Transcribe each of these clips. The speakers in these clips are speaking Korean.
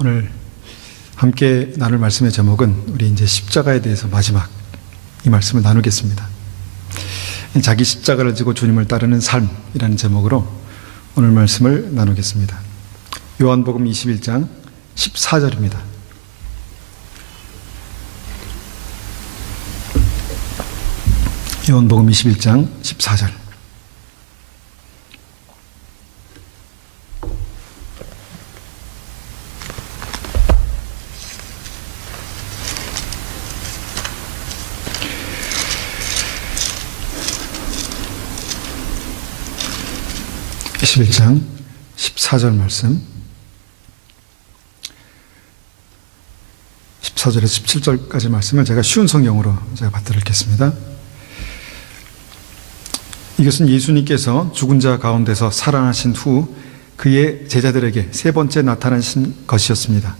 오늘 함께 나눌 말씀의 제목은 우리 이제 십자가에 대해서 마지막 이 말씀을 나누겠습니다. 자기 십자가를 지고 주님을 따르는 삶이라는 제목으로 오늘 말씀을 나누겠습니다. 요한복음 21장 14절입니다. 요한복음 21장 14절. (21장 14절) 말씀, 14절에서 17절까지 말씀을 제가 쉬운 성경으로 제가 받들겠습니다. 이것은 예수님께서 죽은 자 가운데서 살아나신 후 그의 제자들에게 세 번째 나타나신 것이었습니다.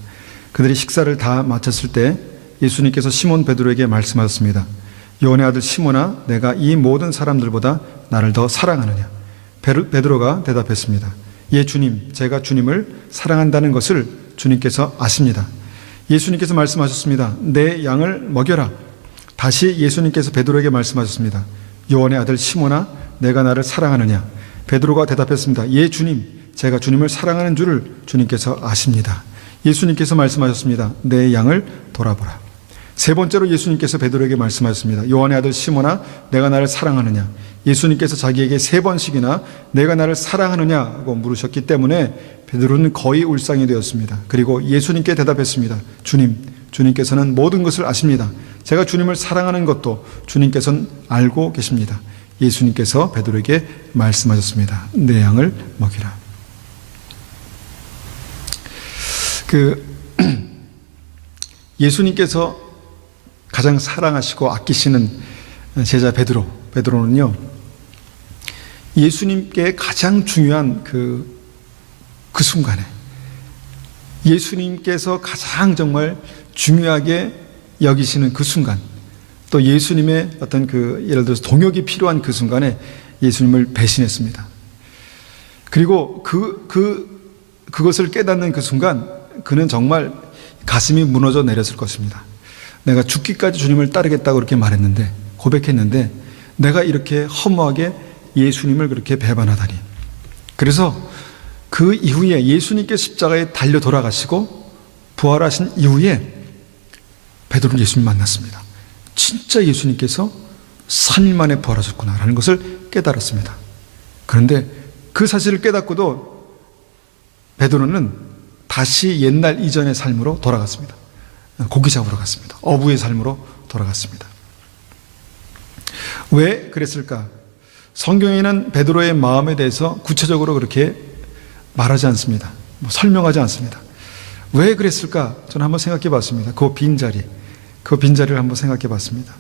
그들이 식사를 다 마쳤을 때 예수님께서 시몬 베드로에게 말씀하셨습니다. 요한의 아들 시몬아, 내가 이 모든 사람들보다 나를 더 사랑하느냐? 베드로가 대답했습니다. 예, 주님, 제가 주님을 사랑한다는 것을 주님께서 아십니다. 예수님께서 말씀하셨습니다. 내 양을 먹여라. 다시 예수님께서 베드로에게 말씀하셨습니다. 요한의 아들 시몬아, 내가 나를 사랑하느냐? 베드로가 대답했습니다. 예, 주님, 제가 주님을 사랑하는 줄을 주님께서 아십니다. 예수님께서 말씀하셨습니다. 내 양을 돌아보라. 세 번째로 예수님께서 베드로에게 말씀하셨습니다. 요한의 아들 시몬아, 내가 나를 사랑하느냐? 예수님께서 자기에게 세 번씩이나 내가 나를 사랑하느냐고 물으셨기 때문에 베드로는 거의 울상이 되었습니다. 그리고 예수님께 대답했습니다. 주님, 주님께서는 모든 것을 아십니다. 제가 주님을 사랑하는 것도 주님께서는 알고 계십니다. 예수님께서 베드로에게 말씀하셨습니다. 내 양을 먹이라. 예수님께서 가장 사랑하시고 아끼시는 제자 베드로는요, 예수님께 가장 중요한 그 순간에 예수님께서 가장 정말 중요하게 여기시는 그 순간, 또 예수님의 어떤 예를 들어서 동역이 필요한 그 순간에 예수님을 배신했습니다. 그리고 그것을 깨닫는 그 순간 그는 정말 가슴이 무너져 내렸을 것입니다. 내가 죽기까지 주님을 따르겠다고 그렇게 말했는데, 고백했는데, 내가 이렇게 허무하게 예수님을 그렇게 배반하다니. 그래서 그 이후에 예수님께 십자가에 달려 돌아가시고 부활하신 이후에 베드로는 예수님 만났습니다. 진짜 예수님께서 3일 만에 부활하셨구나라는 것을 깨달았습니다. 그런데 그 사실을 깨닫고도 베드로는 다시 옛날 이전의 삶으로 돌아갔습니다. 고기 잡으러 갔습니다. 어부의 삶으로 돌아갔습니다. 왜 그랬을까? 성경에는 베드로의 마음에 대해서 구체적으로 그렇게 말하지 않습니다. 설명하지 않습니다. 왜 그랬을까? 저는 한번 생각해 봤습니다. 그 빈자리를 한번 생각해 봤습니다.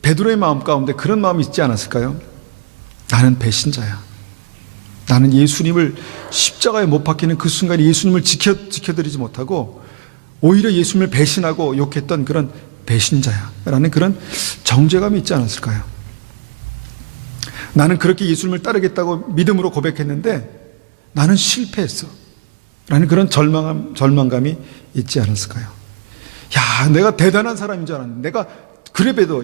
베드로의 마음 가운데 그런 마음이 있지 않았을까요? 나는 배신자야. 나는 예수님을 십자가에 못 박히는 그 순간에 예수님을 지켜드리지 못하고 오히려 예수님을 배신하고 욕했던 그런 배신자야 라는 그런 정죄감이 있지 않았을까요? 나는 그렇게 예수님을 따르겠다고 믿음으로 고백했는데 나는 실패했어 라는 그런 절망감이 있지 않았을까요? 야, 내가 대단한 사람인 줄 알았는데, 내가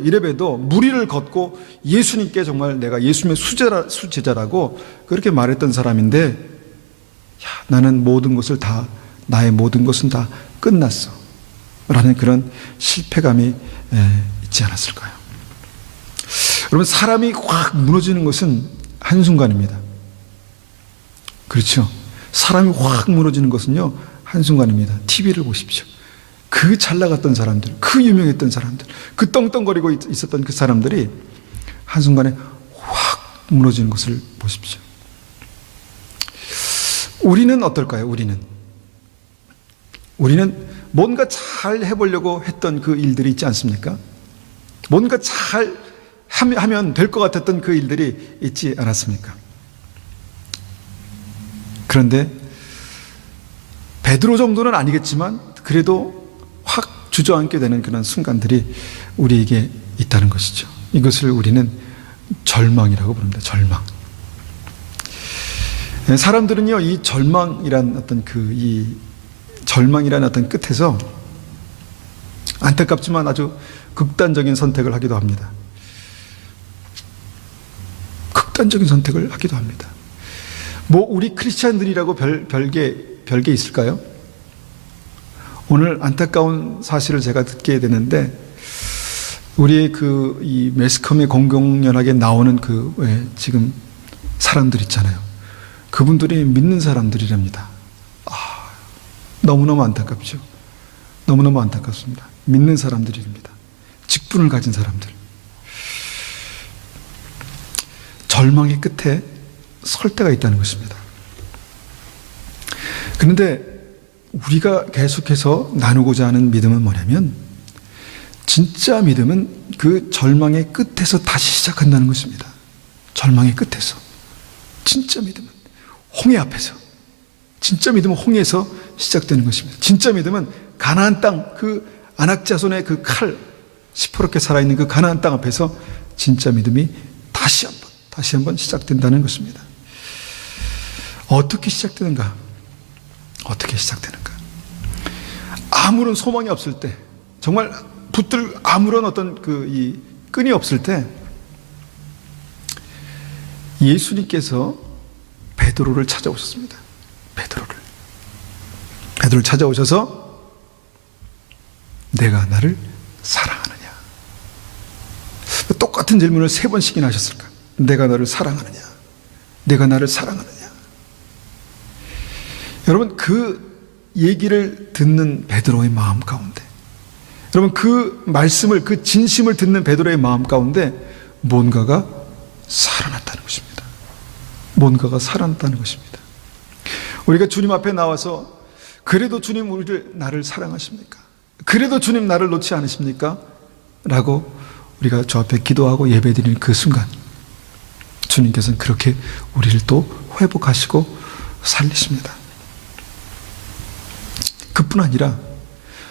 이래봬도 무리를 걷고 예수님께 정말 내가 예수님의 수제자라고 그렇게 말했던 사람인데, 야, 나는 나의 모든 것은 다 끝났어 라는 그런 실패감이 있지 않았을까요? 여러분, 사람이 확 무너지는 것은 한순간입니다. 그렇죠? 사람이 확 무너지는 것은요, 한순간입니다. TV를 보십시오. 그 잘 나갔던 사람들, 그 유명했던 사람들, 그 떵떵거리고 있었던 그 사람들이 한순간에 확 무너지는 것을 보십시오. 우리는 어떨까요? 우리는 뭔가 잘 해보려고 했던 그 일들이 있지 않습니까? 뭔가 잘 하면 될 것 같았던 그 일들이 있지 않았습니까? 그런데 베드로 정도는 아니겠지만 그래도 확 주저앉게 되는 그런 순간들이 우리에게 있다는 것이죠. 이것을 우리는 절망이라고 부릅니다. 절망. 사람들은요, 이 절망이란 어떤 끝에서 안타깝지만 아주 극단적인 선택을 하기도 합니다. 극단적인 선택을 하기도 합니다. 뭐 우리 크리스찬들이라고 별게 있을까요? 오늘 안타까운 사실을 제가 듣게 되는데, 우리의 이 매스컴의 공공연하게 나오는 지금 사람들 있잖아요. 그분들이 믿는 사람들이랍니다. 너무너무 안타깝죠. 너무너무 안타깝습니다. 믿는 사람들입니다. 직분을 가진 사람들. 절망의 끝에 설 때가 있다는 것입니다. 그런데 우리가 계속해서 나누고자 하는 믿음은 뭐냐면, 진짜 믿음은 그 절망의 끝에서 다시 시작한다는 것입니다. 절망의 끝에서. 진짜 믿음은 홍해 앞에서. 진짜 믿음은 홍해에서 시작되는 것입니다. 진짜 믿음은 가나안 땅, 아낙 자손의 칼, 시퍼렇게 살아있는 그 가나안 땅 앞에서 진짜 믿음이 다시 한번 시작된다는 것입니다. 어떻게 시작되는가? 어떻게 시작되는가? 아무런 소망이 없을 때, 정말 붙들 아무런 어떤 이 끈이 없을 때, 예수님께서 베드로를 찾아오셨습니다. 베드로를 찾아오셔서 내가 나를 사랑하느냐? 똑같은 질문을 3번씩이나 하셨을까? 내가 너를 사랑하느냐? 내가 나를 사랑하느냐? 여러분, 그 얘기를 듣는 베드로의 마음 가운데, 여러분, 그 말씀을, 그 진심을 듣는 베드로의 마음 가운데 뭔가가 살아났다는 것입니다. 뭔가가 살아났다는 것입니다. 우리가 주님 앞에 나와서, 그래도 주님 나를 사랑하십니까? 그래도 주님 나를 놓지 않으십니까? 라고 우리가 주 앞에 기도하고 예배드리는 그 순간, 주님께서는 그렇게 우리를 또 회복하시고 살리십니다. 그뿐 아니라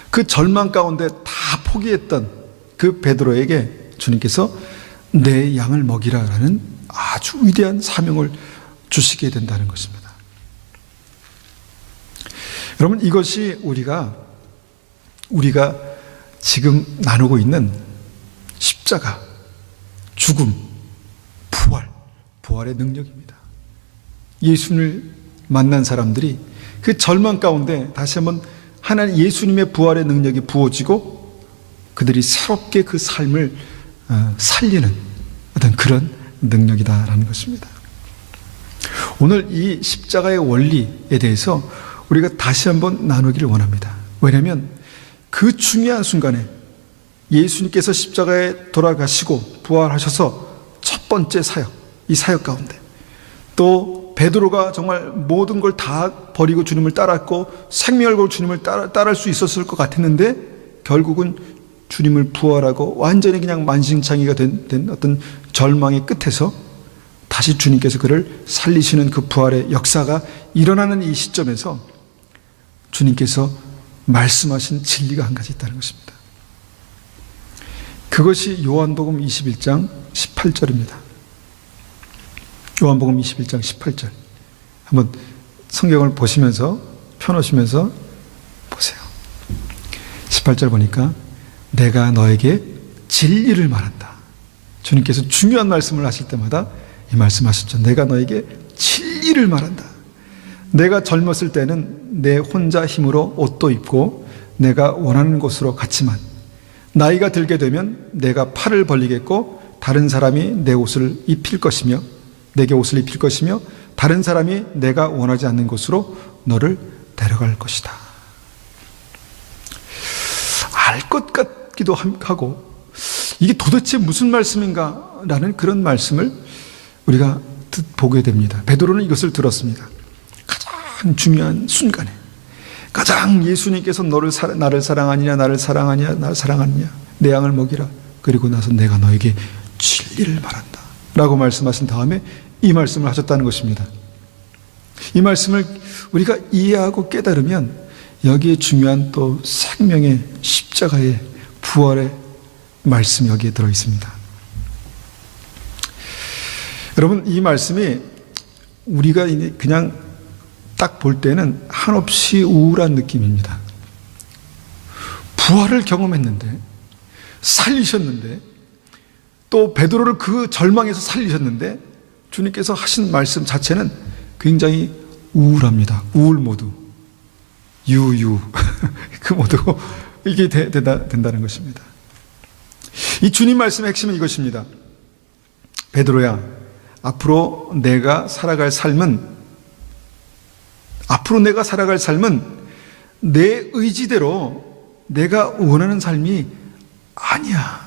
그 절망 가운데 다 포기했던 그 베드로에게 주님께서 내 양을 먹이라라는 아주 위대한 사명을 주시게 된다는 것입니다. 여러분, 이것이 우리가 지금 나누고 있는 십자가, 죽음, 부활의 능력입니다. 예수님을 만난 사람들이 그 절망 가운데 다시 한번 하나님 예수님의 부활의 능력이 부어지고 그들이 새롭게 그 삶을 살리는 어떤 그런 능력이다라는 것입니다. 오늘 이 십자가의 원리에 대해서 우리가 다시 한번 나누기를 원합니다. 왜냐하면 그 중요한 순간에 예수님께서 십자가에 돌아가시고 부활하셔서 첫 번째 사역, 이 사역 가운데 또 베드로가 정말 모든 걸 다 버리고 주님을 따랐고 생명을 걸고 주님을 따를 수 있었을 것 같았는데 결국은 주님을 부활하고 완전히 그냥 만신창이가 된 어떤 절망의 끝에서 다시 주님께서 그를 살리시는 그 부활의 역사가 일어나는 이 시점에서 주님께서 말씀하신 진리가 한 가지 있다는 것입니다. 그것이 요한복음 21장 18절입니다. 요한복음 21장 18절. 한번 성경을 보시면서 펴놓으시면서 보세요. 18절 보니까 내가 너에게 진리를 말한다. 주님께서 중요한 말씀을 하실 때마다 이 말씀하셨죠. 내가 너에게 진리를 말한다. 내가 젊었을 때는 내 혼자 힘으로 옷도 입고 내가 원하는 곳으로 갔지만 나이가 들게 되면 내가 팔을 벌리겠고 다른 사람이 내 옷을 입힐 것이며 내게 옷을 입힐 것이며 다른 사람이 내가 원하지 않는 곳으로 너를 데려갈 것이다. 알 것 같기도 하고 이게 도대체 무슨 말씀인가 라는 그런 말씀을 우리가 보게 됩니다. 베드로는 이것을 들었습니다. 가장 중요한 순간에 가장 예수님께서 나를 사랑하느냐 나를 사랑하느냐 내 양을 먹이라 그리고 나서 내가 너에게 진리를 말한다 라고 말씀하신 다음에 이 말씀을 하셨다는 것입니다. 이 말씀을 우리가 이해하고 깨달으면 여기에 중요한 또 생명의 십자가의 부활의 말씀이 여기에 들어있습니다. 여러분, 이 말씀이 우리가 그냥 딱 볼 때는 한없이 우울한 느낌입니다. 부활을 경험했는데, 살리셨는데, 또 베드로를 그 절망에서 살리셨는데, 주님께서 하신 말씀 자체는 굉장히 우울합니다. 우울 모드. 유유. 그 모드고, 이게 된다는 것입니다. 이 주님 말씀의 핵심은 이것입니다. 베드로야, 앞으로 내가 살아갈 삶은 내 의지대로 내가 원하는 삶이 아니야.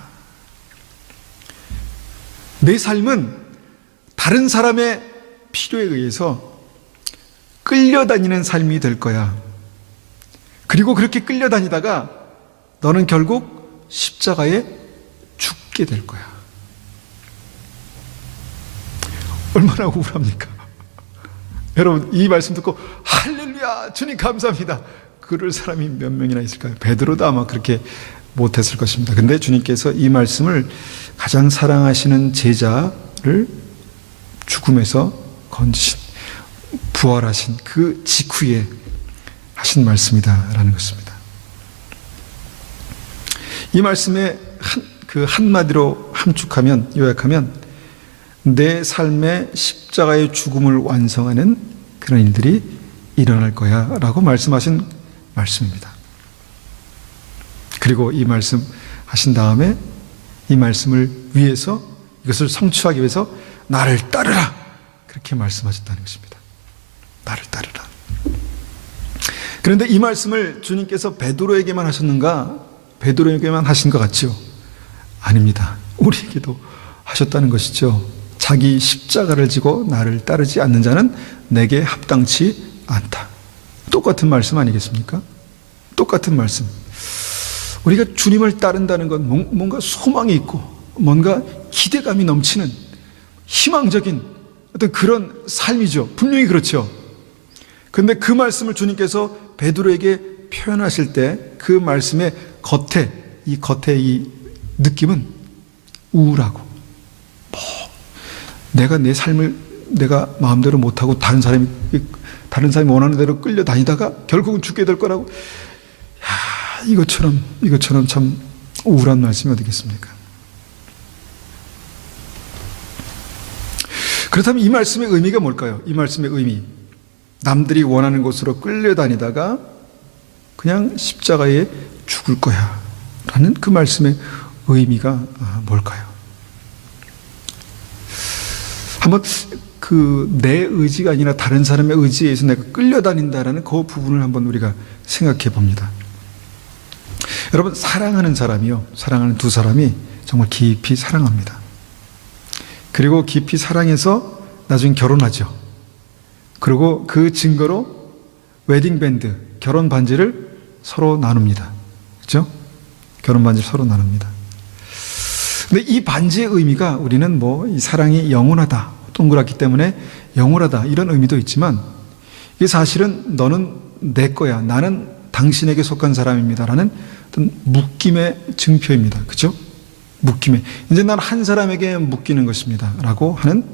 내 삶은 다른 사람의 필요에 의해서 끌려다니는 삶이 될 거야. 그리고 그렇게 끌려다니다가 너는 결국 십자가에 죽게 될 거야. 얼마나 우울합니까? 여러분, 이 말씀 듣고 할렐루야, 주님 감사합니다, 그럴 사람이 몇 명이나 있을까요? 베드로도 아마 그렇게 못했을 것입니다. 근데 주님께서 이 말씀을 가장 사랑하시는 제자를 죽음에서 건지신, 부활하신 그 직후에 하신 말씀이다라는 것입니다. 이 말씀에 그 한마디로 함축하면, 요약하면, 내 삶의 십자가의 죽음을 완성하는 그런 일들이 일어날 거야 라고 말씀하신 말씀입니다. 그리고 이 말씀 하신 다음에 이 말씀을 위해서, 이것을 성취하기 위해서 나를 따르라, 그렇게 말씀하셨다는 것입니다. 나를 따르라. 그런데 이 말씀을 주님께서 베드로에게만 하셨는가? 베드로에게만 하신 것 같죠? 아닙니다. 우리에게도 하셨다는 것이죠. 자기 십자가를 지고 나를 따르지 않는 자는 내게 합당치 않다. 똑같은 말씀 아니겠습니까? 똑같은 말씀. 우리가 주님을 따른다는 건 뭔가 소망이 있고 뭔가 기대감이 넘치는 희망적인 어떤 그런 삶이죠. 분명히 그렇죠. 그런데 그 말씀을 주님께서 베드로에게 표현하실 때 그 말씀의 겉에 이 느낌은 우울하고, 내가 내 삶을 내가 마음대로 못하고 다른 사람이 원하는 대로 끌려다니다가 결국은 죽게 될 거라고. 이것처럼 참 우울한 말씀이 어디겠습니까? 그렇다면 이 말씀의 의미가 뭘까요? 이 말씀의 의미, 남들이 원하는 곳으로 끌려다니다가 그냥 십자가에 죽을 거야 라는 그 말씀의 의미가 뭘까요? 한번 내 의지가 아니라 다른 사람의 의지에 의해서 내가 끌려다닌다라는 그 부분을 한번 우리가 생각해 봅니다. 여러분, 사랑하는 두 사람이 정말 깊이 사랑합니다. 그리고 깊이 사랑해서 나중에 결혼하죠. 그리고 그 증거로 웨딩밴드, 결혼 반지를 서로 나눕니다. 그렇죠? 결혼 반지를 서로 나눕니다. 근데 이 반지의 의미가 우리는 이 사랑이 영원하다, 동그랗기 때문에 영원하다, 이런 의미도 있지만, 이게 사실은 너는 내 거야, 나는 당신에게 속한 사람입니다라는 어떤 묶임의 증표입니다. 그렇죠? 묶임의, 이제 난 한 사람에게 묶이는 것입니다 라고 하는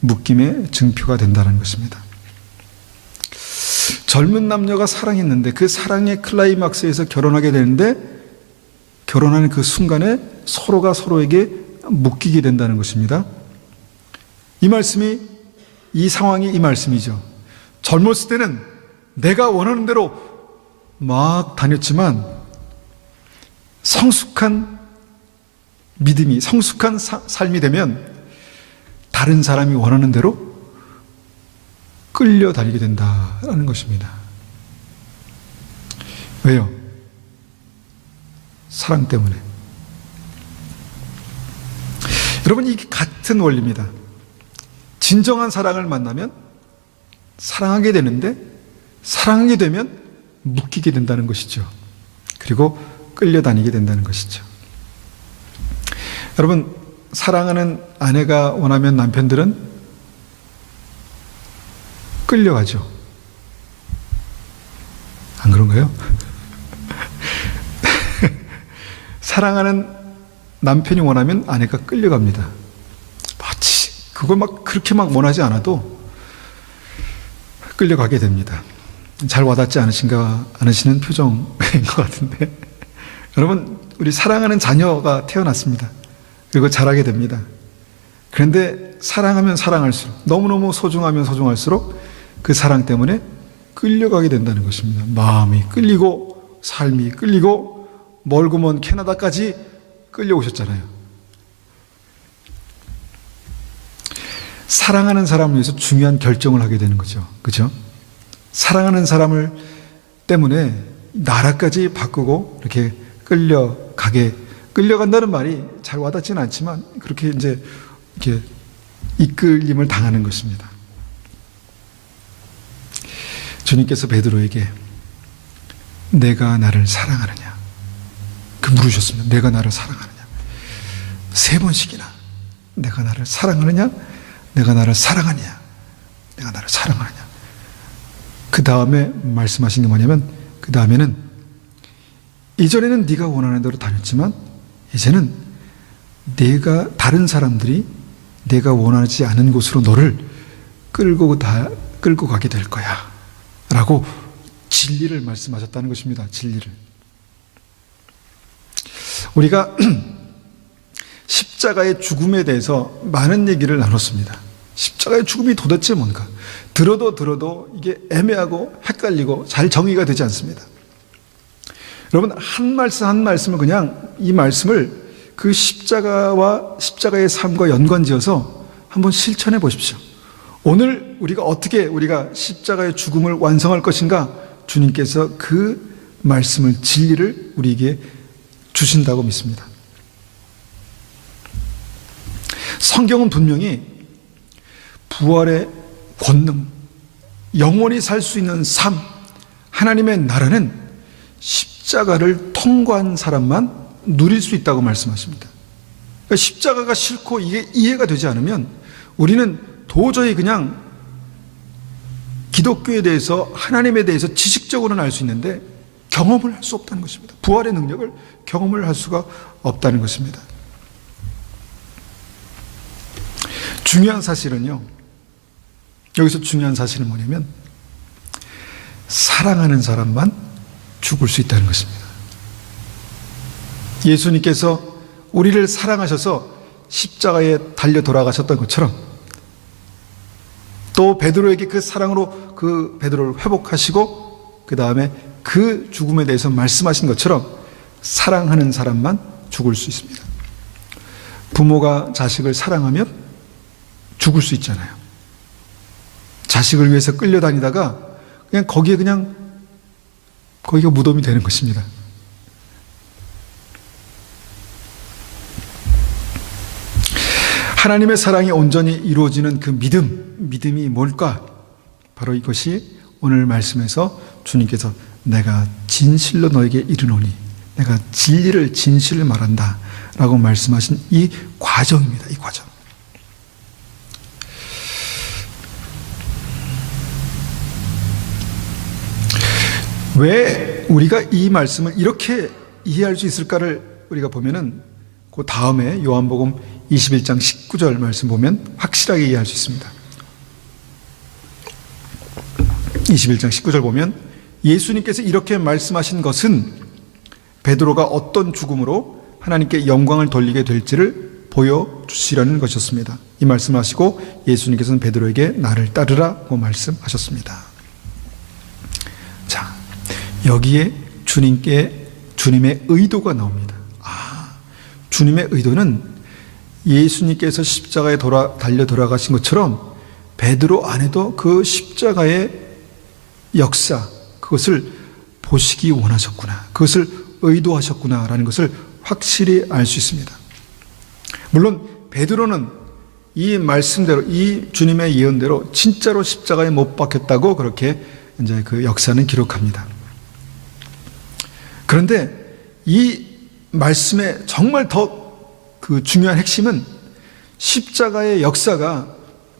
묶임의 증표가 된다는 것입니다. 젊은 남녀가 사랑했는데 그 사랑의 클라이막스에서 결혼하게 되는데, 결혼하는 그 순간에 서로가 서로에게 묶이게 된다는 것입니다. 이 상황이 이 말씀이죠. 젊었을 때는 내가 원하는 대로 막 다녔지만, 성숙한 믿음이, 성숙한 삶이 되면 다른 사람이 원하는 대로 끌려다니게 된다는 것입니다. 왜요? 사랑 때문에. 여러분, 이게 같은 원리입니다. 진정한 사랑을 만나면 사랑하게 되는데, 사랑하게 되면 묶이게 된다는 것이죠. 그리고 끌려다니게 된다는 것이죠. 여러분, 사랑하는 아내가 원하면 남편들은 끌려가죠. 안 그런가요? 사랑하는 남편이 원하면 아내가 끌려갑니다. 마치 그걸 그렇게 원하지 않아도 끌려가게 됩니다. 잘 와닿지 않으시는 표정인 것 같은데, 여러분, 우리 사랑하는 자녀가 태어났습니다. 그리고 자라게 됩니다. 그런데 사랑하면 사랑할수록, 너무너무 소중하면 소중할수록 그 사랑 때문에 끌려가게 된다는 것입니다. 마음이 끌리고 삶이 끌리고 멀고 먼 캐나다까지 끌려오셨잖아요. 사랑하는 사람을 위해서 중요한 결정을 하게 되는 거죠. 그렇죠? 사랑하는 사람을 때문에 나라까지 바꾸고 이렇게 끌려간다는 말이 잘 와닿지는 않지만 그렇게 이제 이렇게 이끌림을 당하는 것입니다. 주님께서 베드로에게 내가 나를 사랑하느냐? 물으셨습니다. 내가 나를 사랑하느냐? 3번씩이나 내가 나를 사랑하느냐? 내가 나를 사랑하느냐? 내가 나를 사랑하느냐? 그 다음에 말씀하신 게 뭐냐면, 그 다음에는 이전에는 네가 원하는 대로 다녔지만 이제는 다른 사람들이 내가 원하지 않은 곳으로 너를 끌고 가게 될 거야 라고 진리를 말씀하셨다는 것입니다. 진리를. 우리가 십자가의 죽음에 대해서 많은 얘기를 나눴습니다. 십자가의 죽음이 도대체 뭔가? 들어도 이게 애매하고 헷갈리고 잘 정의가 되지 않습니다. 여러분, 한 말씀을 그냥 이 말씀을 그 십자가와 십자가의 삶과 연관지어서 한번 실천해 보십시오. 오늘 우리가 십자가의 죽음을 완성할 것인가? 주님께서 그 말씀을, 진리를 우리에게 주신다고 믿습니다. 성경은 분명히 부활의 권능, 영원히 살 수 있는 삶, 하나님의 나라는 십자가를 통과한 사람만 누릴 수 있다고 말씀하십니다. 그러니까 십자가가 싫고 이게 이해가 되지 않으면 우리는 도저히 그냥 기독교에 대해서, 하나님에 대해서 지식적으로는 알 수 있는데 경험을 할 수 없다는 것입니다. 부활의 능력을 경험을 할 수가 없다는 것입니다. 중요한 사실은요, 여기서 중요한 사실은 뭐냐면 사랑하는 사람만 죽을 수 있다는 것입니다. 예수님께서 우리를 사랑하셔서 십자가에 달려 돌아가셨던 것처럼, 또 베드로에게 그 사랑으로 그 베드로를 회복하시고 그 다음에 그 죽음에 대해서 말씀하신 것처럼 사랑하는 사람만 죽을 수 있습니다. 부모가 자식을 사랑하면 죽을 수 있잖아요. 자식을 위해서 끌려다니다가 거기가 무덤이 되는 것입니다. 하나님의 사랑이 온전히 이루어지는 그 믿음이 뭘까? 바로 이것이 오늘 말씀에서 주님께서 내가 진실로 너에게 이르노니, 내가 진실을 말한다 라고 말씀하신 이 과정입니다. 이 과정. 왜 우리가 이 말씀을 이렇게 이해할 수 있을까를 우리가 보면은 그 다음에 요한복음 21장 19절 말씀 보면 확실하게 이해할 수 있습니다. 21장 19절 보면 예수님께서 이렇게 말씀하신 것은 베드로가 어떤 죽음으로 하나님께 영광을 돌리게 될지를 보여주시라는 것이었습니다. 이 말씀을 하시고 예수님께서는 베드로에게 나를 따르라고 말씀하셨습니다. 자, 여기에 주님의 의도가 나옵니다. 주님의 의도는 예수님께서 십자가에 달려 돌아가신 것처럼 베드로 안에도 그 십자가의 역사, 그것을 보시기 원하셨구나, 그것을 의도하셨구나라는 것을 확실히 알 수 있습니다. 물론 베드로는 이 말씀대로, 이 주님의 예언대로 진짜로 십자가에 못 박혔다고 그렇게 이제 그 역사는 기록합니다. 그런데 이 말씀의 정말 더 그 중요한 핵심은 십자가의 역사가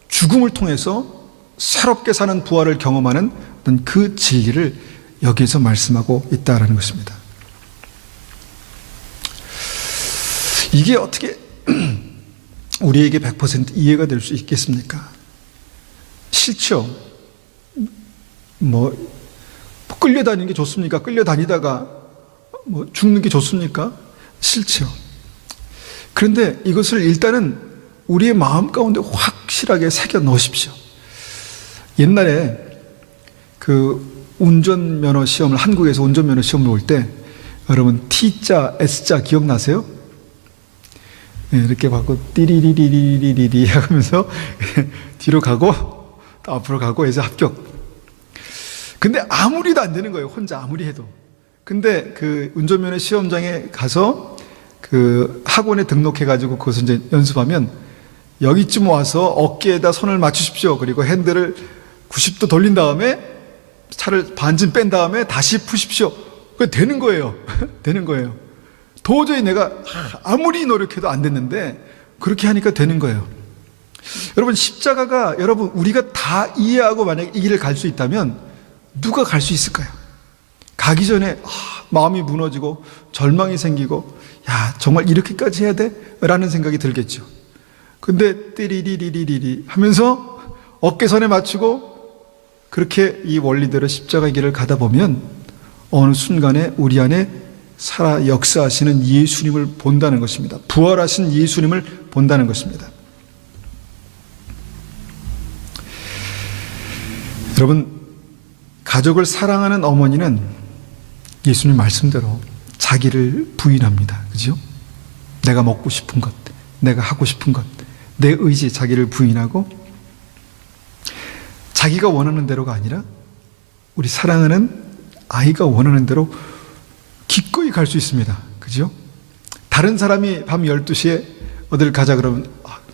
죽음을 통해서 새롭게 사는 부활을 경험하는 어떤 그 진리를 여기에서 말씀하고 있다는 것입니다. 이게 어떻게 우리에게 100% 이해가 될 수 있겠습니까? 싫죠. 뭐 끌려다니는 게 좋습니까? 끌려다니다가 뭐 죽는 게 좋습니까? 싫죠. 그런데 이것을 일단은 우리의 마음 가운데 확실하게 새겨 넣으십시오. 옛날에 그 운전면허 시험을, 한국에서 운전면허 시험을 볼 때 여러분 T자, S자 기억나세요? 이렇게 받고 띠리리리리리리 하면서 뒤로 가고 또 앞으로 가고 해서 합격. 근데 아무리도 안 되는 거예요. 혼자 아무리 해도. 근데 그 운전면허 시험장에 가서 그 학원에 등록해가지고 그것을 이제 연습하면 여기쯤 와서 어깨에다 손을 맞추십시오. 그리고 핸들을 90도 돌린 다음에 차를 반쯤 뺀 다음에 다시 푸십시오. 그게 되는 거예요. 되는 거예요. 도저히 내가 아무리 노력해도 안 됐는데 그렇게 하니까 되는 거예요. 여러분, 십자가가 여러분 우리가 다 이해하고 만약에 이 길을 갈 수 있다면 누가 갈 수 있을까요? 가기 전에 마음이 무너지고 절망이 생기고 야 정말 이렇게까지 해야 돼? 라는 생각이 들겠죠. 근데 띠리리리리리 하면서 어깨선에 맞추고 그렇게 이 원리대로 십자가의 길을 가다 보면 어느 순간에 우리 안에 살아 역사하시는 예수님을 본다는 것입니다. 부활하신 예수님을 본다는 것입니다. 여러분, 가족을 사랑하는 어머니는 예수님 말씀대로 자기를 부인합니다. 그죠? 내가 먹고 싶은 것, 내가 하고 싶은 것, 내 의지, 자기를 부인하고 자기가 원하는 대로가 아니라 우리 사랑하는 아이가 원하는 대로 기꺼이 갈 수 있습니다. 그죠? 다른 사람이 밤 12시에 어딜 가자 그러면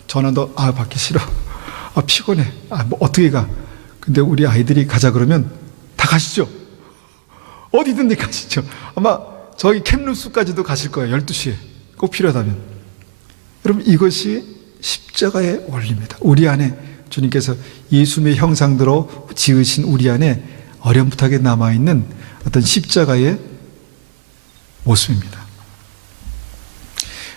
전화도 받기 싫어. 피곤해. 뭐 어떻게 가? 근데 우리 아이들이 가자 그러면 다 가시죠. 어디든지 가시죠. 아마 저기 캠루스까지도 가실 거예요. 12시에 꼭 필요하다면. 여러분, 이것이 십자가의 원리입니다. 우리 안에 주님께서 예수님의 형상대로 지으신 우리 안에 어렴풋하게 남아있는 어떤 십자가의 모습입니다.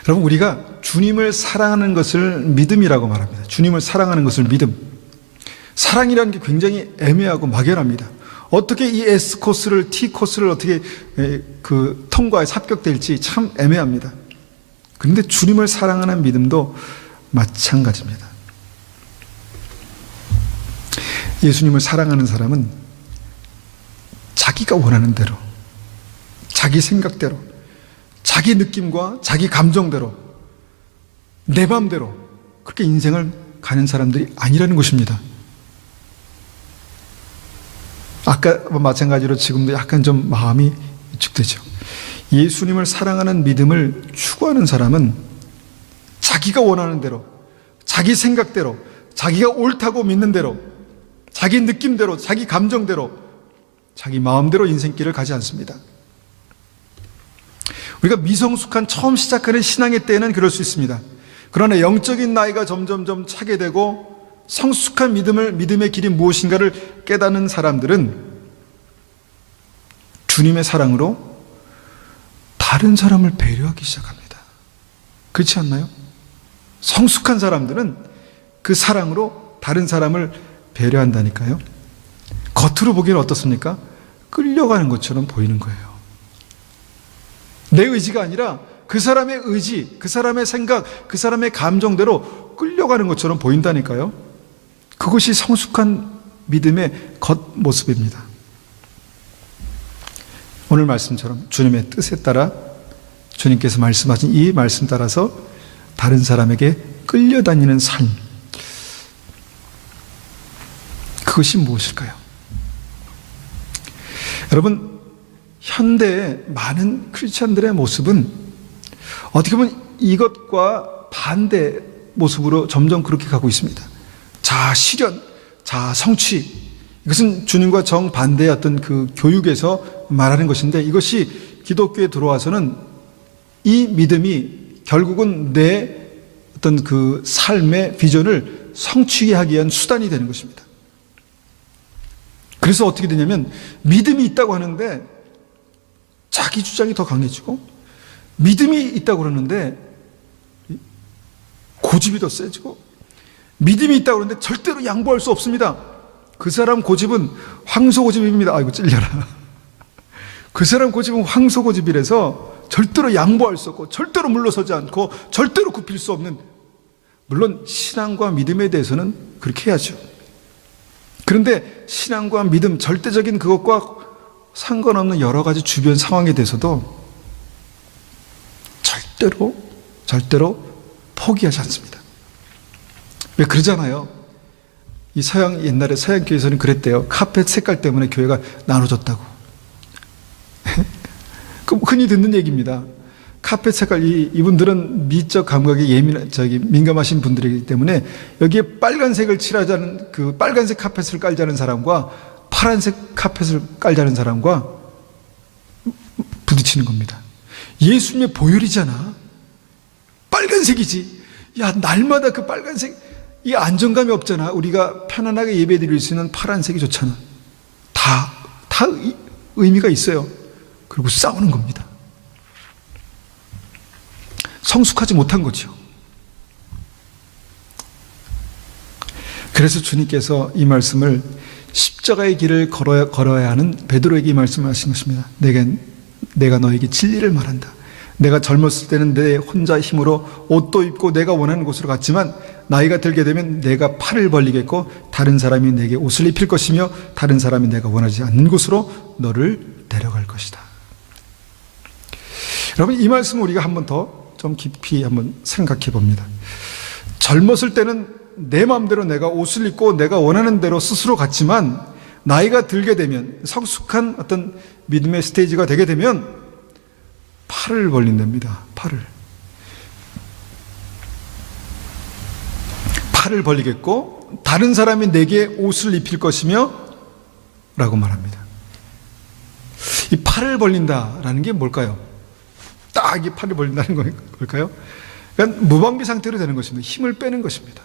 여러분, 우리가 주님을 사랑하는 것을 믿음이라고 말합니다. 주님을 사랑하는 것을 믿음. 사랑이라는 게 굉장히 애매하고 막연합니다. 어떻게 이 S코스를, T코스를 어떻게 통과해서 합격될지 참 애매합니다. 그런데 주님을 사랑하는 믿음도 마찬가지입니다. 예수님을 사랑하는 사람은 자기가 원하는 대로, 자기 생각대로, 자기 느낌과 자기 감정대로, 내 맘대로 그렇게 인생을 가는 사람들이 아니라는 것입니다. 아까 마찬가지로 지금도 약간 좀 마음이 위축되죠. 예수님을 사랑하는 믿음을 추구하는 사람은 자기가 원하는 대로, 자기 생각대로, 자기가 옳다고 믿는 대로, 자기 느낌대로, 자기 감정대로, 자기 마음대로 인생길을 가지 않습니다. 우리가 미성숙한 처음 시작하는 신앙의 때에는 그럴 수 있습니다. 그러나 영적인 나이가 점점점 차게 되고 성숙한 믿음의 길이 무엇인가를 깨닫는 사람들은 주님의 사랑으로 다른 사람을 배려하기 시작합니다. 그렇지 않나요? 성숙한 사람들은 그 사랑으로 다른 사람을 배려한다니까요. 겉으로 보기에는 어떻습니까? 끌려가는 것처럼 보이는 거예요. 내 의지가 아니라 그 사람의 의지, 그 사람의 생각, 그 사람의 감정대로 끌려가는 것처럼 보인다니까요. 그것이 성숙한 믿음의 겉모습입니다. 오늘 말씀처럼 주님의 뜻에 따라 주님께서 말씀하신 이 말씀 따라서 다른 사람에게 끌려다니는 삶, 그것이 무엇일까요? 여러분, 현대의 많은 크리스찬들의 모습은 어떻게 보면 이것과 반대 모습으로 점점 그렇게 가고 있습니다. 자아 실현, 자아 성취, 이것은 주님과 정반대의 어떤 그 교육에서 말하는 것인데, 이것이 기독교에 들어와서는 이 믿음이 결국은 내 어떤 그 삶의 비전을 성취하기 위한 수단이 되는 것입니다. 그래서 어떻게 되냐면 믿음이 있다고 하는데 자기 주장이 더 강해지고, 믿음이 있다고 그러는데 고집이 더 세지고, 믿음이 있다고 그러는데 절대로 양보할 수 없습니다. 그 사람 고집은 황소고집입니다. 아이고 찔려라. 그 사람 고집은 황소고집이라서 절대로 양보할 수 없고 절대로 물러서지 않고 절대로 굽힐 수 없는, 물론 신앙과 믿음에 대해서는 그렇게 해야죠. 그런데 신앙과 믿음, 절대적인 그것과 상관없는 여러 가지 주변 상황에 대해서도 절대로 포기하지 않습니다. 왜 그러잖아요. 이 옛날에 서양교회에서는 그랬대요. 카펫 색깔 때문에 교회가 나눠졌다고. 흔히 듣는 얘기입니다. 카펫 색깔, 이분들은 미적 감각에 민감하신 분들이기 때문에 여기에 빨간색을 칠하자는, 그 빨간색 카펫을 깔자는 사람과 파란색 카펫을 깔자는 사람과 부딪히는 겁니다. 예수님의 보혈이잖아. 빨간색이지. 야, 날마다 그 빨간색, 이 안정감이 없잖아. 우리가 편안하게 예배 드릴 수 있는 파란색이 좋잖아. 다 의미가 있어요. 그리고 싸우는 겁니다. 성숙하지 못한 거죠. 그래서 주님께서 이 말씀을 십자가의 길을 걸어야 하는 베드로에게 이 말씀을 하신 것입니다. 내가 너에게 진리를 말한다. 내가 젊었을 때는 내 혼자 힘으로 옷도 입고 내가 원하는 곳으로 갔지만 나이가 들게 되면 내가 팔을 벌리겠고 다른 사람이 내게 옷을 입힐 것이며 다른 사람이 내가 원하지 않는 곳으로 너를 데려갈 것이다. 여러분, 이 말씀을 우리가 한 번 더 좀 깊이 한번 생각해 봅니다. 젊었을 때는 내 마음대로 내가 옷을 입고 내가 원하는 대로 스스로 갔지만 나이가 들게 되면, 성숙한 어떤 믿음의 스테이지가 되게 되면 팔을 벌린답니다. 팔을 벌리겠고 다른 사람이 내게 옷을 입힐 것이며 라고 말합니다. 이 팔을 벌린다라는 게 뭘까요? 딱 이 팔을 벌린다는 걸까요? 그러니까 무방비 상태로 되는 것입니다. 힘을 빼는 것입니다.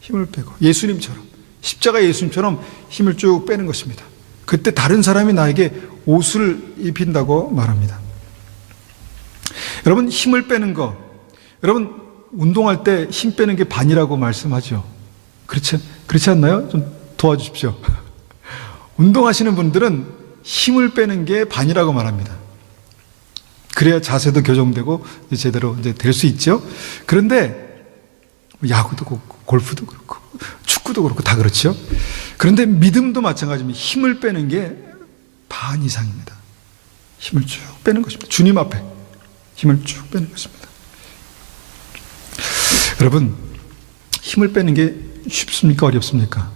힘을 빼고 예수님처럼, 십자가 예수님처럼 힘을 쭉 빼는 것입니다. 그때 다른 사람이 나에게 옷을 입힌다고 말합니다. 여러분, 힘을 빼는 거, 여러분 운동할 때 힘 빼는 게 반이라고 말씀하죠. 그렇지 않나요? 좀 도와주십시오. 운동하시는 분들은 힘을 빼는 게 반이라고 말합니다. 그래야 자세도 교정되고 제대로 이제 될 수 있죠. 그런데 야구도 그렇고 골프도 그렇고 축구도 그렇고 다 그렇죠. 그런데 믿음도 마찬가지입니다. 힘을 빼는 게 반 이상입니다. 힘을 쭉 빼는 것입니다. 주님 앞에 힘을 쭉 빼는 것입니다. 여러분, 힘을 빼는 게 쉽습니까? 어렵습니까?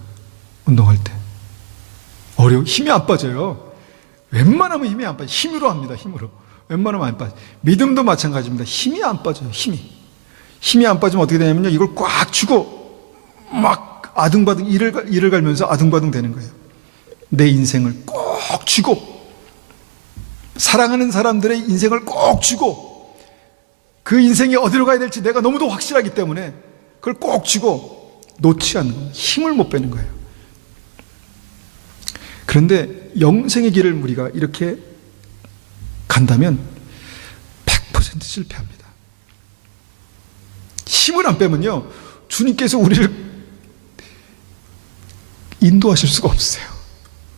운동할 때 힘이 안 빠져요. 웬만하면 힘이 안 빠져요. 힘으로 합니다. 힘으로. 웬만하면 안 빠져요. 믿음도 마찬가지입니다. 힘이 안 빠져요. 힘이 안 빠지면 어떻게 되냐면요, 이걸 꽉 쥐고 막 아등바등 이를 갈면서 아등바등 되는 거예요. 내 인생을 꼭 쥐고, 사랑하는 사람들의 인생을 꼭 쥐고, 그 인생이 어디로 가야 될지 내가 너무도 확실하기 때문에 그걸 꼭 쥐고 놓지 않는 거예요. 힘을 못 빼는 거예요. 그런데 영생의 길을 우리가 이렇게 간다면 100% 실패합니다. 힘을 안 빼면요, 주님께서 우리를 인도하실 수가 없어요.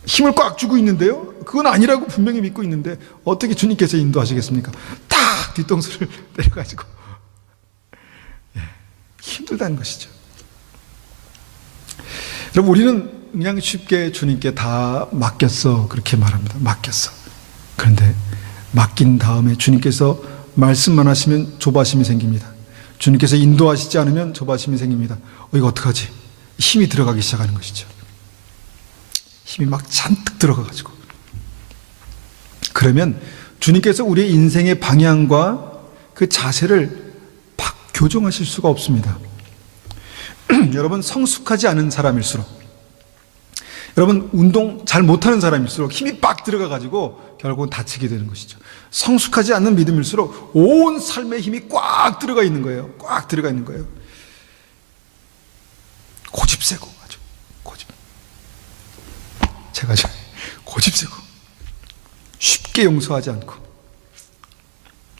힘을 꽉 주고 있는데요, 그건 아니라고 분명히 믿고 있는데 어떻게 주님께서 인도하시겠습니까? 딱 뒤통수를 때려가지고 힘들다는 것이죠. 여러분, 우리는 그냥 쉽게 주님께 다 맡겼어 그렇게 말합니다. 맡겼어. 그런데 맡긴 다음에 주님께서 말씀만 하시면 조바심이 생깁니다. 주님께서 인도하시지 않으면 조바심이 생깁니다. 이거 어떡하지? 힘이 들어가기 시작하는 것이죠. 힘이 막 잔뜩 들어가가지고. 그러면 주님께서 우리의 인생의 방향과 그 자세를 막 교정하실 수가 없습니다. 여러분, 성숙하지 않은 사람일수록, 여러분 운동 잘 못하는 사람일수록 힘이 빡 들어가가지고 결국은 다치게 되는 것이죠. 성숙하지 않는 믿음일수록 온 삶의 힘이 꽉 들어가 있는 거예요. 꽉 들어가 있는 거예요. 고집세고 아주 고집. 제가 고집세고 쉽게 용서하지 않고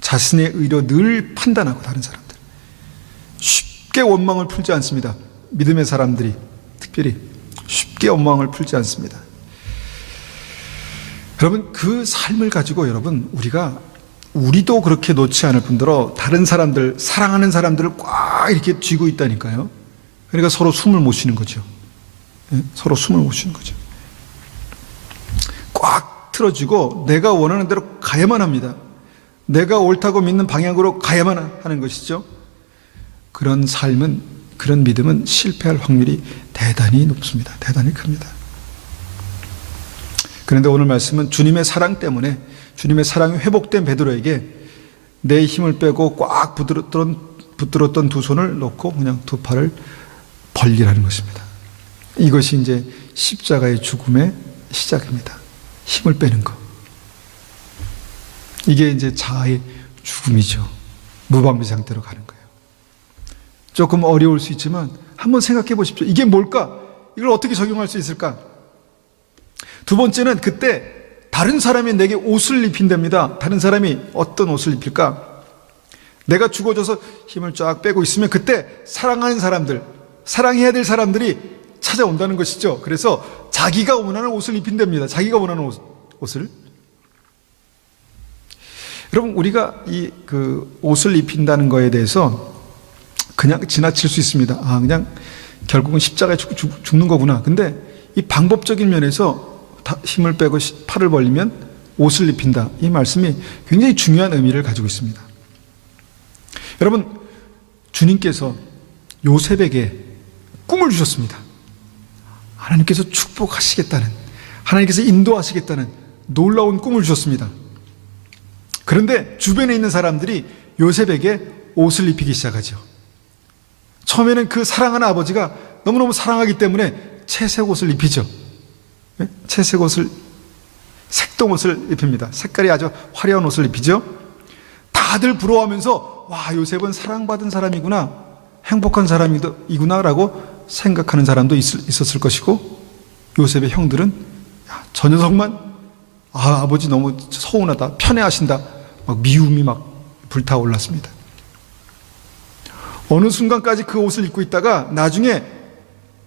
자신의 의로 늘 판단하고 다른 사람들 쉽게 원망을 풀지 않습니다. 믿음의 사람들이 특별히 쉽게 쉽게 원망을 풀지 않습니다. 여러분, 그 삶을 가지고 여러분, 우리도 그렇게 놓지 않을 뿐더러 다른 사람들, 사랑하는 사람들을 꽉 이렇게 쥐고 있다니까요. 그러니까 서로 숨을 못 쉬는 거죠. 서로 숨을 못 쉬는 거죠. 꽉 틀어쥐고 내가 원하는 대로 가야만 합니다. 내가 옳다고 믿는 방향으로 가야만 하는 것이죠. 그런 삶은, 그런 믿음은 실패할 확률이 대단히 높습니다. 대단히 큽니다. 그런데 오늘 말씀은 주님의 사랑 때문에, 주님의 사랑이 회복된 베드로에게 내 힘을 빼고 꽉 붙들었던 두 손을 놓고 그냥 두 팔을 벌리라는 것입니다. 이것이 이제 십자가의 죽음의 시작입니다. 힘을 빼는 것. 이게 이제 자아의 죽음이죠. 무방비 상태로 가는 거예요. 조금 어려울 수 있지만 한번 생각해 보십시오. 이게 뭘까? 이걸 어떻게 적용할 수 있을까? 두 번째는 그때 다른 사람이 내게 옷을 입힌답니다. 다른 사람이 어떤 옷을 입힐까? 내가 죽어져서 힘을 쫙 빼고 있으면 그때 사랑하는 사람들, 사랑해야 될 사람들이 찾아온다는 것이죠. 그래서 자기가 원하는 옷을 입힌답니다. 자기가 원하는 옷을. 여러분, 우리가 그 옷을 입힌다는 거에 대해서 그냥 지나칠 수 있습니다. 그냥 결국은 십자가에 죽는 거구나. 근데 이 방법적인 면에서 힘을 빼고 팔을 벌리면 옷을 입힌다. 이 말씀이 굉장히 중요한 의미를 가지고 있습니다. 여러분, 주님께서 요셉에게 꿈을 주셨습니다. 하나님께서 축복하시겠다는, 하나님께서 인도하시겠다는 놀라운 꿈을 주셨습니다. 그런데 주변에 있는 사람들이 요셉에게 옷을 입히기 시작하죠. 처음에는 그 사랑하는 아버지가 너무너무 사랑하기 때문에 채색 옷을 입히죠. 채색 옷을, 색동 옷을 입힙니다. 색깔이 아주 화려한 옷을 입히죠. 다들 부러워하면서 와, 요셉은 사랑받은 사람이구나, 행복한 사람이구나 라고 생각하는 사람도 있었을 것이고, 요셉의 형들은 저 녀석만 아버지 너무 서운하다, 편애하신다, 막 미움이 막 불타올랐습니다. 어느 순간까지 그 옷을 입고 있다가 나중에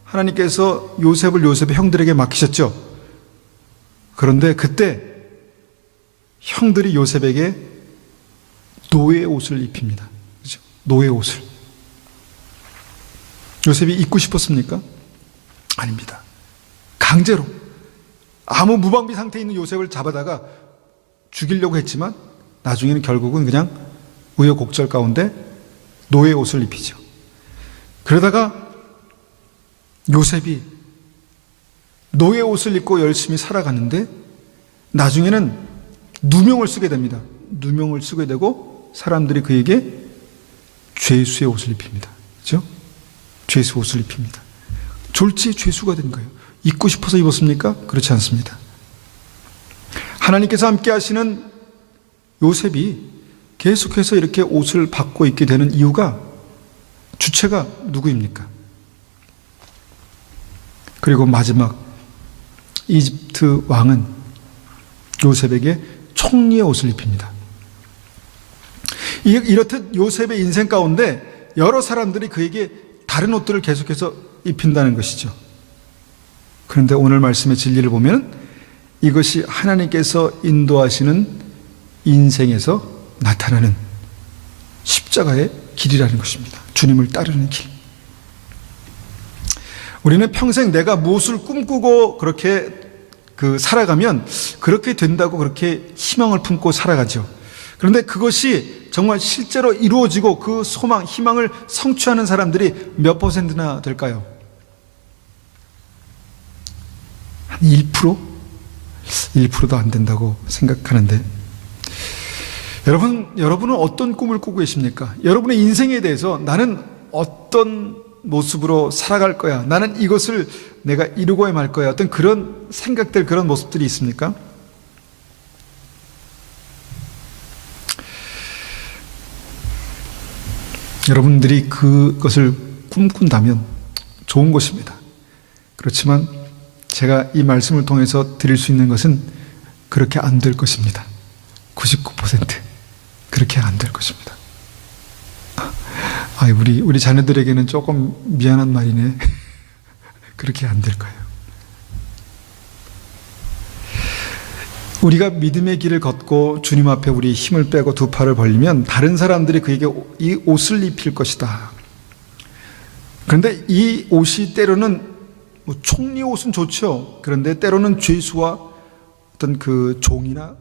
하나님께서 요셉의 형들에게 맡기셨죠. 그런데 그때 형들이 요셉에게 노예 옷을 입힙니다. 그렇죠? 노예 옷을. 요셉이 입고 싶었습니까? 아닙니다. 강제로 아무 무방비 상태에 있는 요셉을 잡아다가 죽이려고 했지만 나중에는 결국은 그냥 우여곡절 가운데 노예 옷을 입히죠. 그러다가 요셉이 노예 옷을 입고 열심히 살아가는데 나중에는 누명을 쓰게 됩니다. 누명을 쓰게 되고 사람들이 그에게 죄수의 옷을 입힙니다. 그렇죠? 죄수 옷을 입힙니다. 졸지에 죄수가 된 거예요. 입고 싶어서 입었습니까? 그렇지 않습니다. 하나님께서 함께 하시는 요셉이 계속해서 이렇게 옷을 받고 있게 되는 이유가, 주체가 누구입니까? 그리고 마지막 이집트 왕은 요셉에게 총리의 옷을 입힙니다. 이렇듯 요셉의 인생 가운데 여러 사람들이 그에게 다른 옷들을 계속해서 입힌다는 것이죠. 그런데 오늘 말씀의 진리를 보면 이것이 하나님께서 인도하시는 인생에서 나타나는 십자가의 길이라는 것입니다. 주님을 따르는 길. 우리는 평생 내가 무엇을 꿈꾸고 그렇게 살아가면 그렇게 된다고 그렇게 희망을 품고 살아가죠. 그런데 그것이 정말 실제로 이루어지고 그 소망, 희망을 성취하는 사람들이 몇 퍼센트나 될까요? 한 1%? 1%도 안 된다고 생각하는데, 여러분은 어떤 꿈을 꾸고 계십니까? 여러분의 인생에 대해서 나는 어떤 모습으로 살아갈 거야, 나는 이것을 내가 이루고야 말 거야, 어떤 그런 생각들, 그런 모습들이 있습니까? 여러분들이 그것을 꿈꾼다면 좋은 것입니다. 그렇지만 제가 이 말씀을 통해서 드릴 수 있는 것은 그렇게 안 될 것입니다. 99% 그렇게 안 될 것입니다. 우리 자녀들에게는 조금 미안한 말이네. 그렇게 안 될 거예요. 우리가 믿음의 길을 걷고 주님 앞에 우리 힘을 빼고 두 팔을 벌리면 다른 사람들이 그에게 이 옷을 입힐 것이다. 그런데 이 옷이 때로는 총리 옷은 좋죠. 그런데 때로는 죄수와 어떤 그 종이나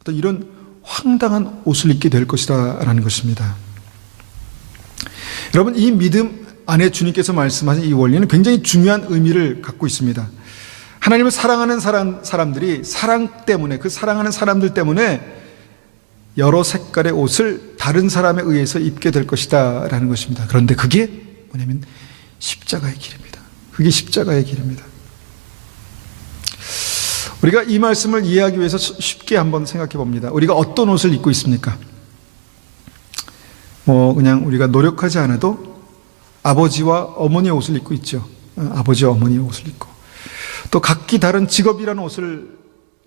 어떤 이런 황당한 옷을 입게 될 것이다라는 것입니다. 여러분, 이 믿음 안에 주님께서 말씀하신 이 원리는 굉장히 중요한 의미를 갖고 있습니다. 하나님을 사랑하는 사람들이 사랑 때문에, 그 사랑하는 사람들 때문에 여러 색깔의 옷을 다른 사람에 의해서 입게 될 것이다 라는 것입니다. 그런데 그게 뭐냐면 십자가의 길입니다. 그게 십자가의 길입니다. 우리가 이 말씀을 이해하기 위해서 쉽게 한번 생각해 봅니다. 우리가 어떤 옷을 입고 있습니까? 그냥 우리가 노력하지 않아도 아버지와 어머니의 옷을 입고 있죠. 아버지와 어머니의 옷을 입고, 또 각기 다른 직업이라는 옷을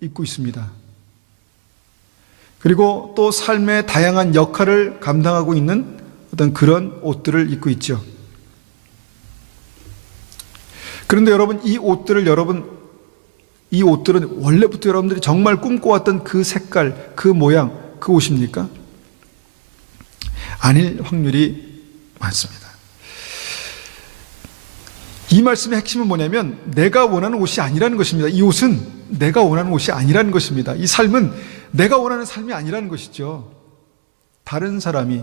입고 있습니다. 그리고 또 삶의 다양한 역할을 감당하고 있는 어떤 그런 옷들을 입고 있죠. 그런데 여러분, 이 옷들은 원래부터 여러분들이 정말 꿈꿔왔던 그 색깔, 그 모양, 그 옷입니까? 아닐 확률이 많습니다. 이 말씀의 핵심은 뭐냐면 내가 원하는 옷이 아니라는 것입니다. 이 옷은 내가 원하는 옷이 아니라는 것입니다. 이 삶은 내가 원하는 삶이 아니라는 것이죠. 다른 사람이,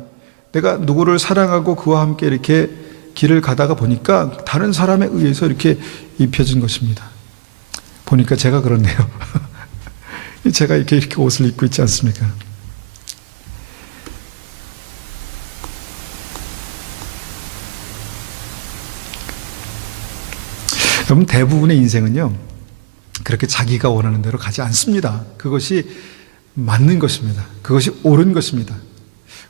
내가 누구를 사랑하고 그와 함께 이렇게 길을 가다가 보니까 다른 사람에 의해서 이렇게 입혀진 것입니다. 보니까 제가 그렇네요. 제가 이렇게 옷을 입고 있지 않습니까? 여러분, 대부분의 인생은요, 그렇게 자기가 원하는 대로 가지 않습니다. 그것이 맞는 것입니다. 그것이 옳은 것입니다.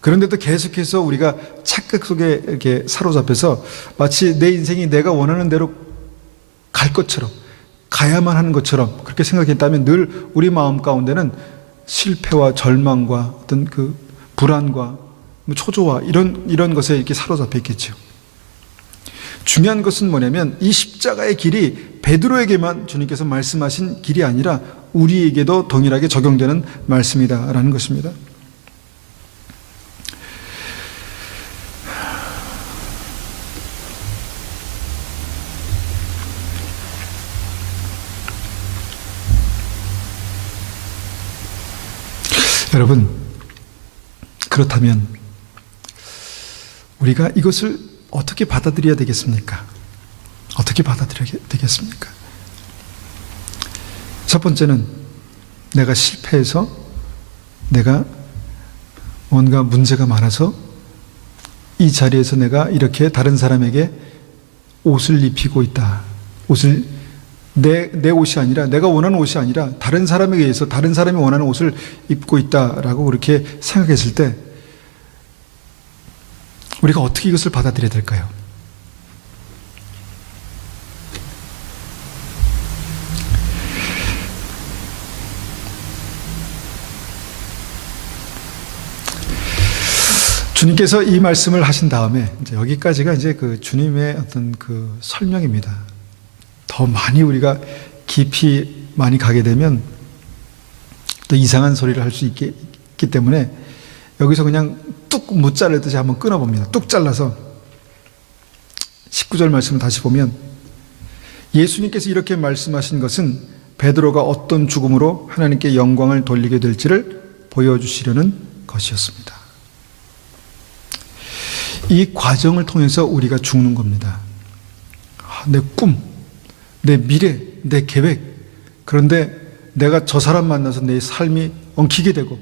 그런데도 계속해서 우리가 착각 속에 이렇게 사로잡혀서 마치 내 인생이 내가 원하는 대로 갈 것처럼, 가야만 하는 것처럼 그렇게 생각했다면 늘 우리 마음 가운데는 실패와 절망과 어떤 그 불안과 초조와 이런 것에 이렇게 사로잡혀 있겠죠. 중요한 것은 뭐냐면 이 십자가의 길이 베드로에게만 주님께서 말씀하신 길이 아니라 우리에게도 동일하게 적용되는 말씀이다라는 것입니다. 여러분, 그렇다면 우리가 이것을 어떻게 받아들여야 되겠습니까? 어떻게 받아들여야 되겠습니까? 첫 번째는 내가 실패해서, 내가 뭔가 문제가 많아서 이 자리에서 내가 이렇게 다른 사람에게 옷을 입히고 있다. 옷을 내 옷이 아니라, 내가 원하는 옷이 아니라 다른 사람에 의해서 다른 사람이 원하는 옷을 입고 있다라고 그렇게 생각했을 때 우리가 어떻게 이것을 받아들여야 될까요? 주님께서 이 말씀을 하신 다음에 이제 여기까지가 이제 그 주님의 어떤 그 설명입니다. 더 많이 우리가 깊이 많이 가게 되면 또 이상한 소리를 할 수 있기 때문에 여기서 그냥 뚝 못 자르듯이 한번 끊어봅니다. 뚝 잘라서 19절 말씀을 다시 보면 예수님께서 이렇게 말씀하신 것은 베드로가 어떤 죽음으로 하나님께 영광을 돌리게 될지를 보여주시려는 것이었습니다. 이 과정을 통해서 우리가 죽는 겁니다. 내 꿈, 내 미래, 내 계획, 그런데 내가 저 사람 만나서 내 삶이 엉키게 되고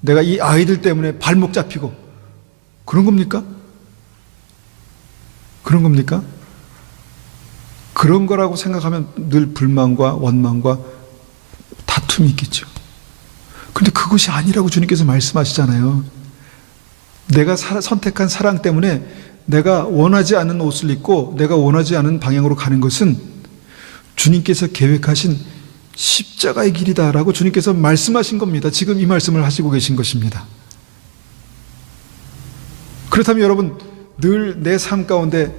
내가 이 아이들 때문에 발목 잡히고 그런 겁니까? 그런 겁니까? 그런 거라고 생각하면 늘 불만과 원망과 다툼이 있겠죠. 그런데 그것이 아니라고 주님께서 말씀하시잖아요. 내가 선택한 사랑 때문에 내가 원하지 않는 옷을 입고 내가 원하지 않은 방향으로 가는 것은 주님께서 계획하신 십자가의 길이다라고 주님께서 말씀하신 겁니다. 지금 이 말씀을 하시고 계신 것입니다. 그렇다면 여러분, 늘 내 삶 가운데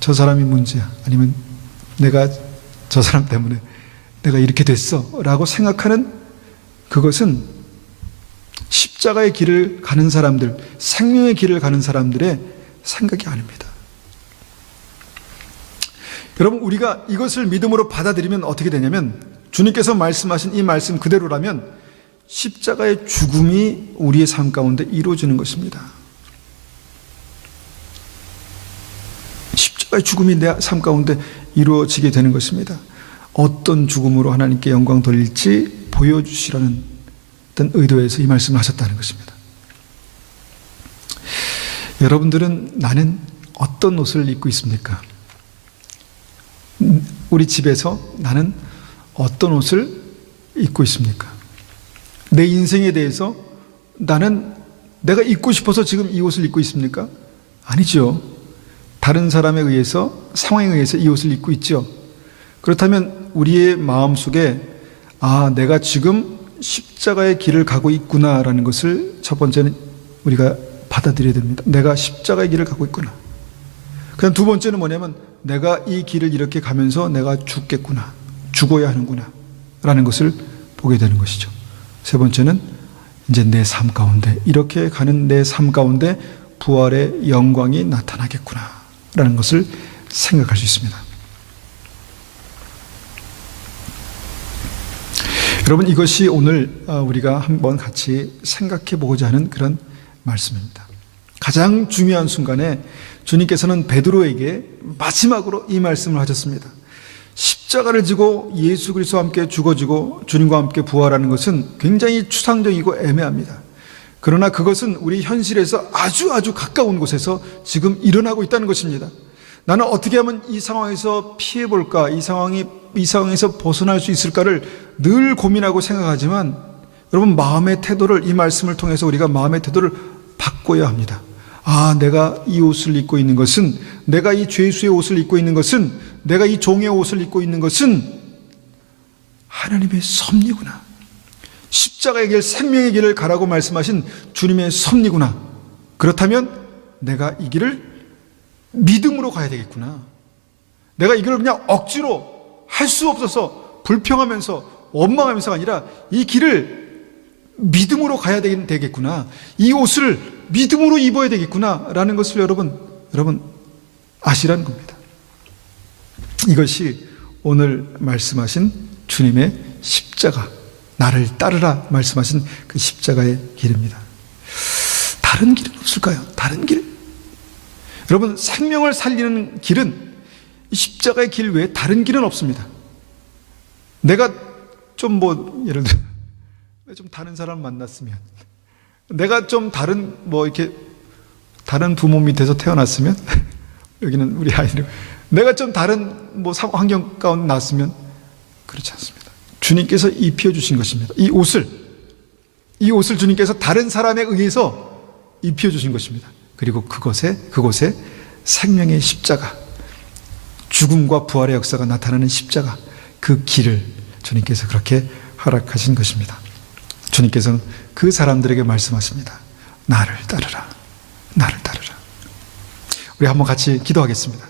저 사람이 문제야, 아니면 내가 저 사람 때문에 내가 이렇게 됐어 라고 생각하는 그것은 십자가의 길을 가는 사람들, 생명의 길을 가는 사람들의 생각이 아닙니다. 여러분, 우리가 이것을 믿음으로 받아들이면 어떻게 되냐면, 주님께서 말씀하신 이 말씀 그대로라면 십자가의 죽음이 우리의 삶 가운데 이루어지는 것입니다. 십자가의 죽음이 내 삶 가운데 이루어지게 되는 것입니다. 어떤 죽음으로 하나님께 영광 돌릴지 보여주시라는 어떤 의도에서 이 말씀을 하셨다는 것입니다. 여러분들은 나는 어떤 옷을 입고 있습니까? 우리 집에서 나는 어떤 옷을 입고 있습니까? 내 인생에 대해서 나는 내가 입고 싶어서 지금 이 옷을 입고 있습니까? 아니죠. 다른 사람에 의해서, 상황에 의해서 이 옷을 입고 있죠. 그렇다면 우리의 마음속에 내가 지금 십자가의 길을 가고 있구나라는 것을 첫 번째는 우리가 받아들여야 됩니다. 내가 십자가의 길을 가고 있구나. 그다음 두 번째는 뭐냐면 내가 이 길을 이렇게 가면서 내가 죽겠구나, 죽어야 하는구나 라는 것을 보게 되는 것이죠. 세 번째는 이제 내 삶 가운데, 이렇게 가는 내 삶 가운데 부활의 영광이 나타나겠구나 라는 것을 생각할 수 있습니다. 여러분, 이것이 오늘 우리가 한번 같이 생각해 보고자 하는 그런 말씀입니다. 가장 중요한 순간에 주님께서는 베드로에게 마지막으로 이 말씀을 하셨습니다. 십자가를 지고 예수 그리스도와 함께 죽어지고 주님과 함께 부활하는 것은 굉장히 추상적이고 애매합니다. 그러나 그것은 우리 현실에서 아주 가까운 곳에서 지금 일어나고 있다는 것입니다. 나는 어떻게 하면 이 상황에서 피해볼까, 이 상황에서 벗어날 수 있을까를 늘 고민하고 생각하지만, 여러분, 마음의 태도를, 이 말씀을 통해서 우리가 마음의 태도를 바꿔야 합니다. 내가 이 옷을 입고 있는 것은, 내가 이 죄수의 옷을 입고 있는 것은, 내가 이 종의 옷을 입고 있는 것은 하나님의 섭리구나. 십자가의 길, 생명의 길을 가라고 말씀하신 주님의 섭리구나. 그렇다면 내가 이 길을 믿음으로 가야 되겠구나. 내가 이걸 그냥 억지로 할 수 없어서 불평하면서 원망하면서가 아니라 이 길을 믿음으로 가야 되겠구나. 이 옷을 믿음으로 입어야 되겠구나 라는 것을 여러분 아시라는 겁니다. 이것이 오늘 말씀하신 주님의 십자가, 나를 따르라 말씀하신 그 십자가의 길입니다. 다른 길은 없을까요? 다른 길? 여러분, 생명을 살리는 길은 이 십자가의 길 외에 다른 길은 없습니다. 내가 좀 예를 들어 좀 다른 사람 만났으면, 내가 좀 이렇게 다른 부모 밑에서 태어났으면 여기는 우리 아이들, 내가 좀 다른 환경 가운데 났으면, 그렇지 않습니다. 주님께서 입혀주신 것입니다. 이 옷을 주님께서 다른 사람에 의해서 입혀주신 것입니다. 그리고 그곳에 생명의 십자가, 죽음과 부활의 역사가 나타나는 십자가, 그 길을 주님께서 그렇게 허락하신 것입니다. 주님께서는 그 사람들에게 말씀하십니다. 나를 따르라. 나를 따르라. 우리 한번 같이 기도하겠습니다.